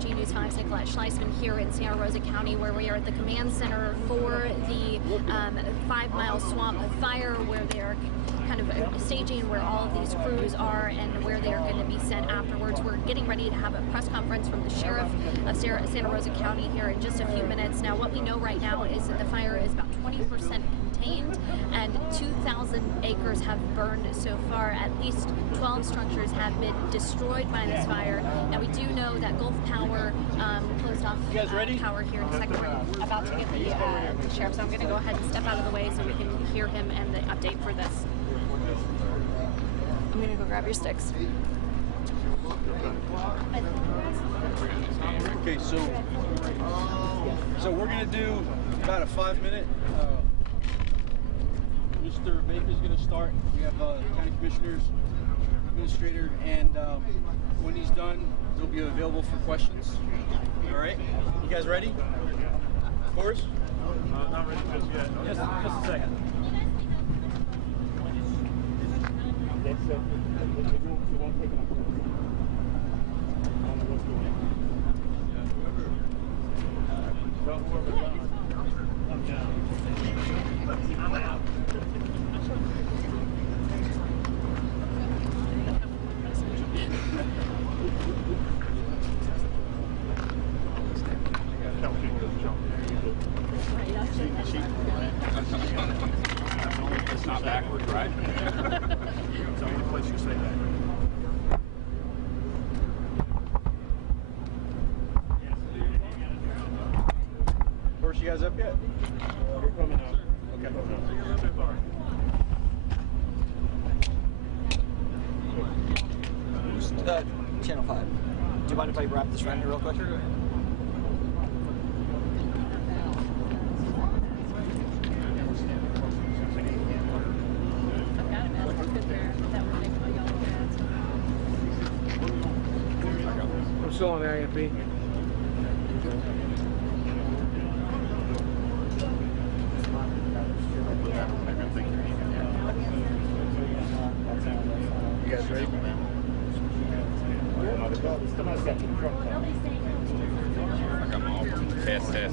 WKRG News 5's Nicolette Schleisman here in Santa Rosa County, where we are at the command center for the 5 Mile Swamp fire, where they are kind of staging where all of these crews are and where they are going to be sent afterwards. We're getting ready to have a press conference from the sheriff of Santa Rosa County here in just a few minutes. Now, what we know right now is that the fire is about 20% contained and 2,000 acres have burned so far. At least 12 structures have been destroyed by this fire. Now, we do know that Gulf Power closed off power here in a second. We're about to get the sheriff, so I'm going to go ahead and step out of the way so we can hear him and the update for this. I'm going to go grab your sticks. Okay, so we're going to do about a 5-minute. Mr. Baker's going to start. We have county commissioners, administrator, and when he's done, they'll be available for questions. All right, you guys ready? Of course. Not ready just yet. Just a second. I'm out. It's not backwards, right? It's the only place you say that. First, you guys up yet? We're coming up. Okay. A little bit far. Channel 5. Do you mind if I wrap this around here real quick? I'm still on the IMP. You guys ready?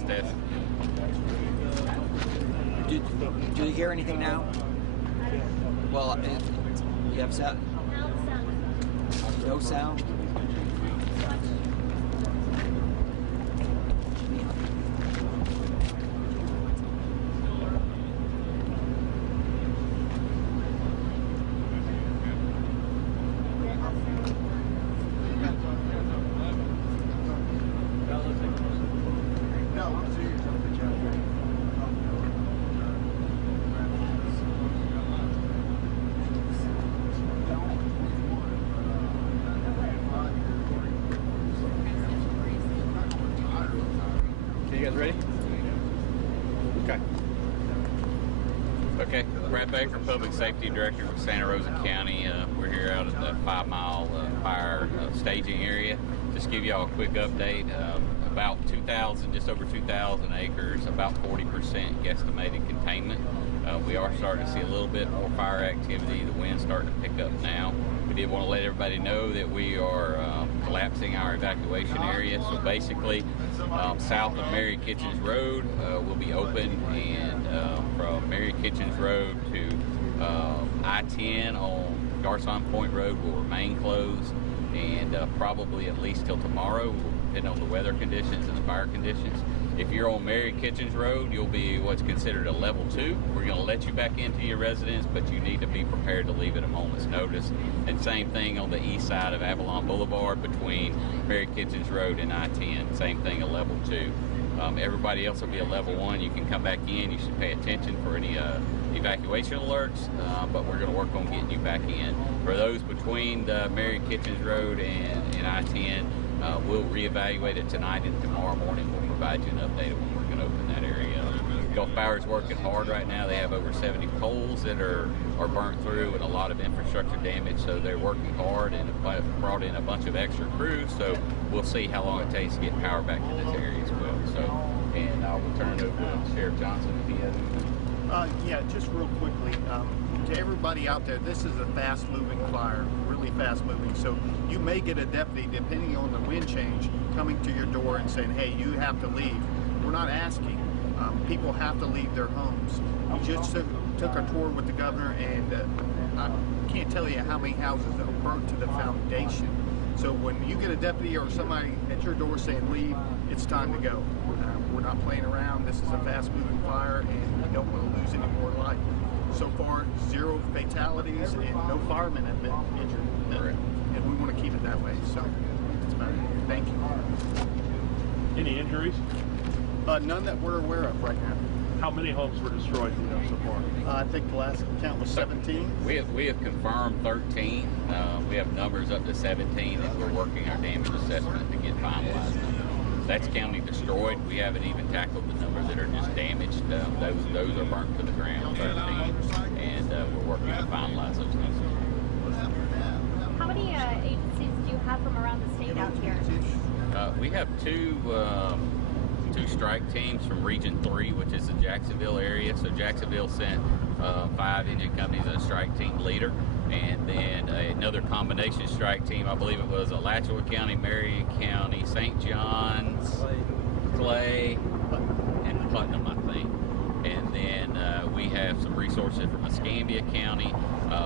Test. Do you hear anything now? Well, you have sound? No sound? You guys ready? Okay, Brad Baker, Public Safety Director with Santa Rosa County. We're here out at the 5 Mile fire staging area. Just give y'all a quick update. About 2,000, just over 2,000 acres, about 40% guesstimated containment. We are starting to see a little bit more fire activity. The wind's starting to pick up now. We did want to let everybody know that we are collapsing our evacuation area. So basically, south of Mary Kitchens Road will be open, and from Mary Kitchens Road to I-10 on Garcon Point Road will remain closed, and probably at least till tomorrow, depending on the weather conditions and the fire conditions. If you're on Mary Kitchens Road, you'll be what's considered a level 2. We're going to let you back into your residence, but you need to be prepared to leave at a moment's notice. And same thing on the east side of Avalon Boulevard between Mary Kitchens Road and I-10. Same thing, a level 2. Everybody else will be a level 1. You can come back in. You should pay attention for any evacuation alerts, but we're going to work on getting you back in. For those between the Mary Kitchens Road and I-10, we'll reevaluate it tonight, and tomorrow morning we'll provide you an update of when we're going to open that area. Gulf Power is working hard right now. They have over 70 poles that are burnt through and a lot of infrastructure damage, so they're working hard and have brought in a bunch of extra crews, so we'll see how long it takes to get power back to this area as well. So, and I will turn it over to Sheriff Johnson if he has anything. Yeah, just real quickly, to everybody out there, this is a fast-moving fire, really fast-moving. So you may get a deputy, depending on the wind change, coming to your door and saying, hey, you have to leave. We're not asking. People have to leave their homes. We just took a tour with the governor, and I can't tell you how many houses are burnt to the foundation. So when you get a deputy or somebody at your door saying leave, it's time to go. We're not playing around. This is a fast-moving fire, and we don't want to lose any more life. So far, 0 fatalities, and no firemen have been injured. And we want to keep it that way. So that's about it. Thank you. Any injuries? None that we're aware of right now. How many homes were destroyed, so far? I think the last count was 17. We have confirmed 13. We have numbers up to 17, and we're working our damage assessment to get finalized. That's county destroyed. We haven't even tackled the numbers that are just damaged. Those are burnt to the ground, 13, and we're working to finalize those numbers. How many agencies do you have from around the state out here? We have two strike teams from Region 3, which is the Jacksonville area. So Jacksonville sent 5 engine companies and a strike team leader, and then another combination strike team. I believe it was Alachua County, Marion County, St. John's, Clay, and Putnam, I think. And then we have some resources from Escambia County,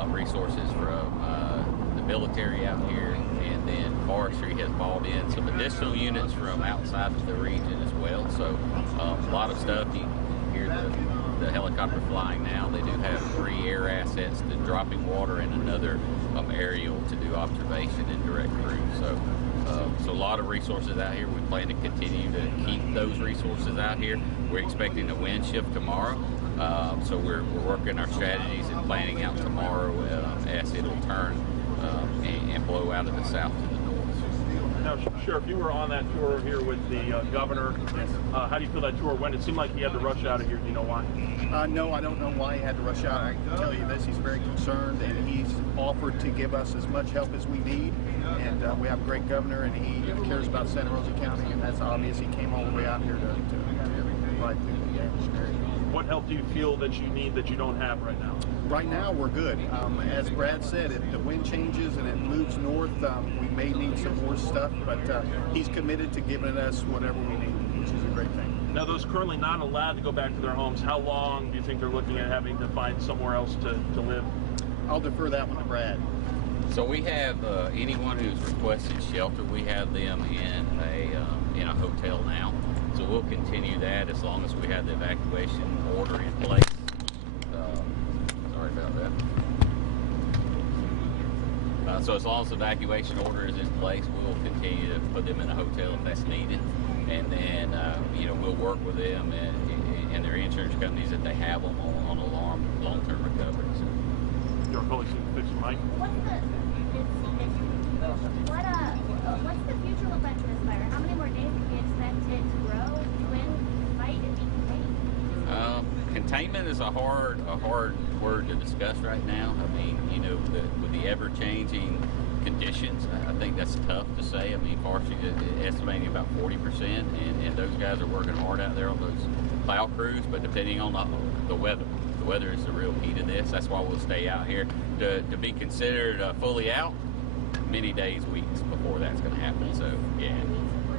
resources from the military out here, and then forestry has bought in some additional units from outside of the region as well. So a lot of stuff. You hear the helicopter flying now. They do have 3 air assets to dropping water and another aerial to do observation and direct crews. So a lot of resources out here. We plan to continue to keep those resources out here. We're expecting a wind shift tomorrow. So we're working our strategies and planning out tomorrow as it'll turn and blow out of the south to the north. Now, Sheriff, you were on that tour here with the governor. How do you feel that tour went? It seemed like he had to rush out of here. Do you know why? No, I don't know why he had to rush out. I can tell you this, he's very concerned, and he's offered to give us as much help as we need. And we have a great governor, and he cares about Santa Rosa County, and that's obvious. He came all the way out here to provide the damage area. What help do you feel that you need that you don't have right now? Right now, we're good. As Brad said, if the wind changes and it moves north, we may need some more stuff, but he's committed to giving us whatever we need, which is a great thing. Now, those currently not allowed to go back to their homes, how long do you think they're looking at having to find somewhere else to live? I'll defer that one to Brad. So we have anyone who's requested shelter, we have them in a hotel now. So we'll continue that as long as we have the evacuation order in place. Sorry about that. So as long as the evacuation order is in place, we'll continue to put them in a hotel if that's needed. And then, we'll work with them and their insurance companies that they have them on long-term recovery. So. You're probably seeing fix your mic. What's the future look like for this fire? How many more days can we expect it to grow, twin, fight, and be contained? Containment is a hard word to discuss right now. I mean, with the ever-changing conditions, I think that's tough to say. I mean, forestry is estimating about 40%, and those guys are working hard out there on those plow crews, but depending on the weather. The weather is the real key to this. That's why we'll stay out here. To be considered fully out, many days, weeks before that's going to happen. So,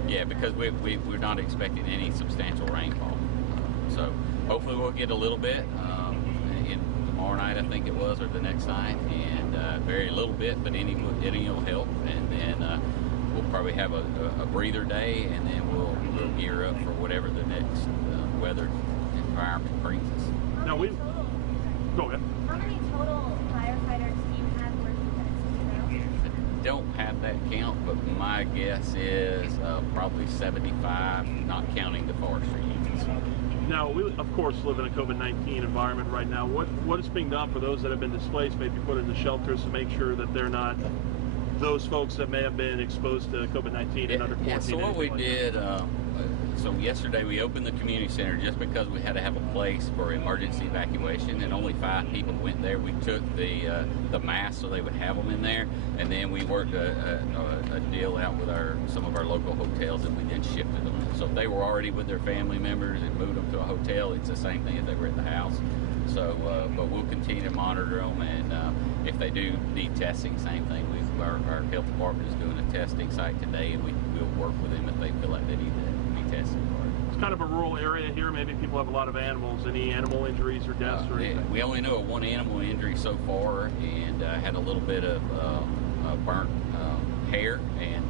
yeah, because we're not expecting any substantial rainfall. So hopefully we'll get a little bit tomorrow night, I think it was, or the next night, and very little bit, but any will help. And then we'll probably have a breather day, and then we'll gear up for whatever the next weather environment brings us. Now go ahead. How many total firefighters do you have working for this? Don't have that count, but my guess is probably 75, not counting the forestry units. Now, we, of course, live in a COVID-19 environment right now. What is being done for those that have been displaced, maybe put into shelters to make sure that they're not those folks that may have been exposed to COVID-19 and under quarantine? So what we did, So yesterday we opened the community center just because we had to have a place for emergency evacuation, and only 5 people went there. We took the masks so they would have them in there, and then we worked a deal out with some of our local hotels, and we then shifted them. So if they were already with their family members and moved them to a hotel, it's the same thing if they were at the house. So, but we'll continue to monitor them, and if they do need testing, same thing. Our health department is doing a testing site today, and we'll work with them if they feel like they need to be tested for it. It's kind of a rural area here. Maybe people have a lot of animals. Any animal injuries or deaths or anything? We only know of 1 animal injury so far, and had a little bit of burnt hair,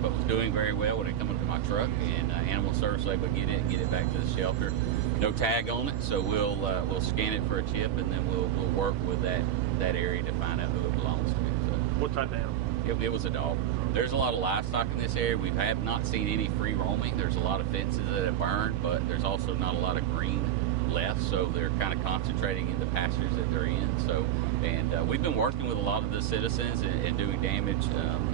but was doing very well when it came to my truck. And animal service able to get it back to the shelter. No tag on it, so we'll scan it for a chip, and then we'll work with that area to find out who it belongs to. So, what type of animal? It was a dog. There's a lot of livestock in this area. We have not seen any free roaming. There's a lot of fences that have burned, but there's also not a lot of green left, so they're kind of concentrating in the pastures that they're in. So, and we've been working with a lot of the citizens and doing damage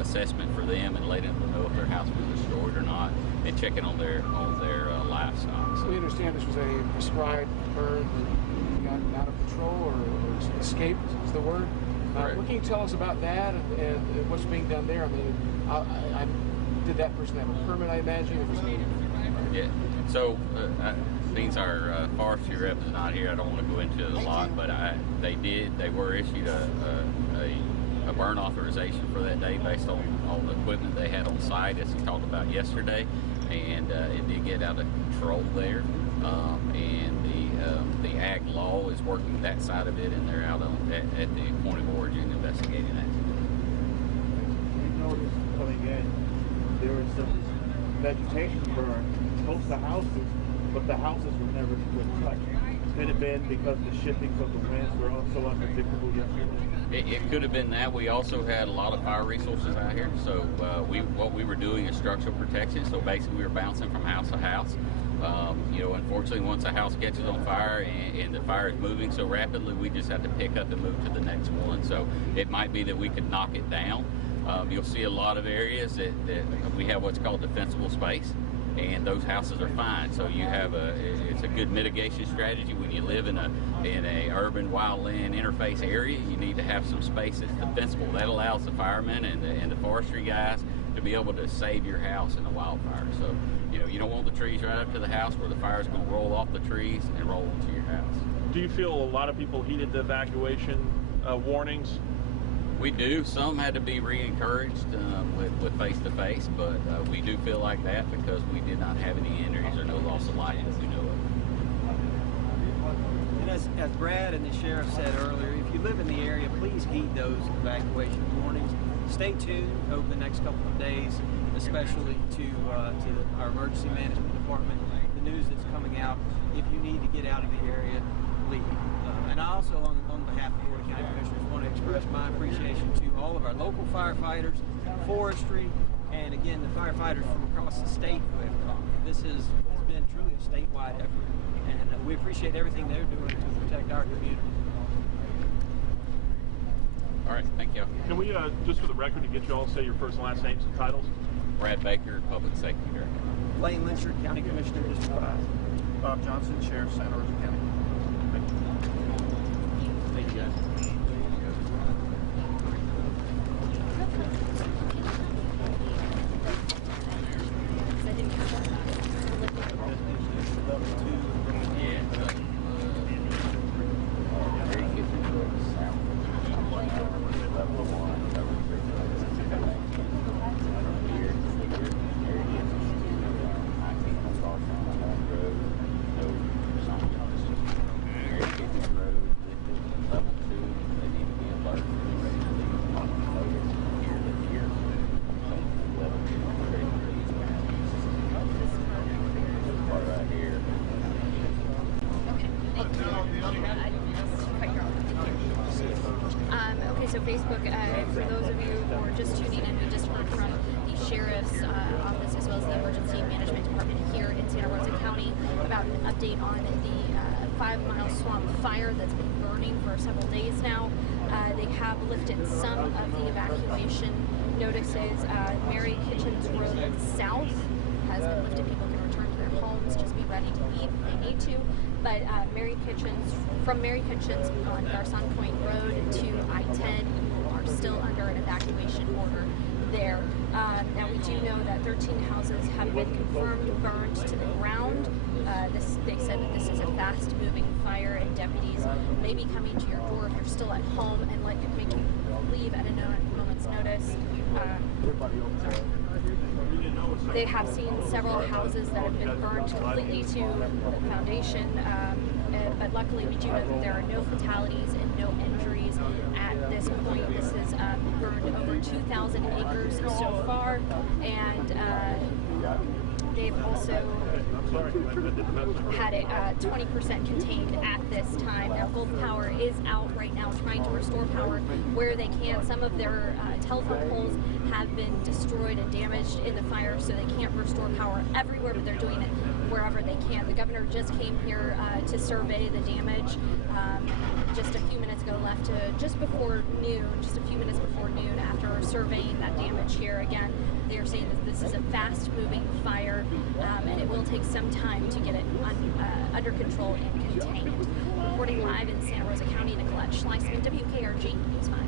assessment for them and letting them know if their house was destroyed or not, and checking on their livestock. So we understand this was a prescribed bird that got out of control or escaped is the word. What can you tell us about that and what's being done there? I mean, did that person have a permit, I imagine? Yeah. So, means our forestry rep is not here. I don't want to go into it a lot, but they were issued a burn authorization for that day based on all the equipment they had on site, as we talked about yesterday, and it did get out of control there. And the ag law is working that side of it, and they're out at the point of origin investigating that. We noticed coming in, there was some vegetation burn close to houses, but the houses were never touched. Could it have been because the shiftings of the winds were also unpredictable yesterday? It could have been that. We also had a lot of fire resources out here, so what we were doing is structural protection. So basically, we were bouncing from house to house. Unfortunately, once a house catches on fire and the fire is moving so rapidly, we just have to pick up and move to the next one. So it might be that we could knock it down. You'll see a lot of areas that we have what's called defensible space, and those houses are fine. So you have it's a good mitigation strategy when you live in a urban wildland interface area. You need to have some space that's defensible. That allows the firemen and the forestry guys to be able to save your house in a wildfire. So you don't want the trees right up to the house where the fire's going to roll off the trees and roll into your house. Do you feel a lot of people heeded the evacuation warnings? We do. Some had to be re-encouraged with face-to-face, but we do feel like that because we did not have any injuries or no loss of life that we know of. And as Brad and the sheriff said earlier, if you live in the area, please heed those evacuation warnings. Stay tuned over the next couple of days, especially to our emergency management department, the news that's coming out. If you need to get out of the area, leave. And I also, on behalf of the Board of County Commissioners, want to express my appreciation to all of our local firefighters, forestry, and again, the firefighters from across the state who have come. This has been truly a statewide effort, and we appreciate everything they're doing to protect our community. All right, thank you. Can we, just for the record, to get you all to say your first and last names and titles? Brad Baker, Public Safety Director. Lane Lyncher, County Commissioner, District 5. Bob Johnson, Sheriff, Santa Rosa County. Thank you, guys. So Facebook, for those of you who are just tuning in, we just heard from the Sheriff's Office as well as the Emergency Management Department here in Santa Rosa County about an update on the 5 Mile Swamp fire that's been burning for several days now. They have lifted some of the evacuation notices. Mary Kitchens Road South has been lifted. People can return to their homes. ready to leave if they need to. But from Mary Kitchens on Garcon Point Road to I-10 are still under an evacuation order there. Now we do know that 13 houses have been confirmed burned to the ground. They said that this is a fast-moving fire, and deputies may be coming to your door if you're still at home and make you leave at a moment's notice. They have seen several houses that have been burned completely to the foundation, but luckily we do know that there are no fatalities and no injuries at this point. This has burned over 2,000 acres so far, and they've also had it 20% contained at this time. Now, Gulf Power is out right now trying to restore power where they can. Some of their telephone poles have been destroyed and damaged in the fire, so they can't restore power everywhere, but they're doing it wherever they can. The governor just came here to survey the damage just a few minutes ago, left just a few minutes before noon, after surveying that damage here. Again, they are saying that this is a fast-moving fire, and it will take some time to get it under control and contained. Reporting live in Santa Rosa County, Nicolette Schleisman, WKRG News 5.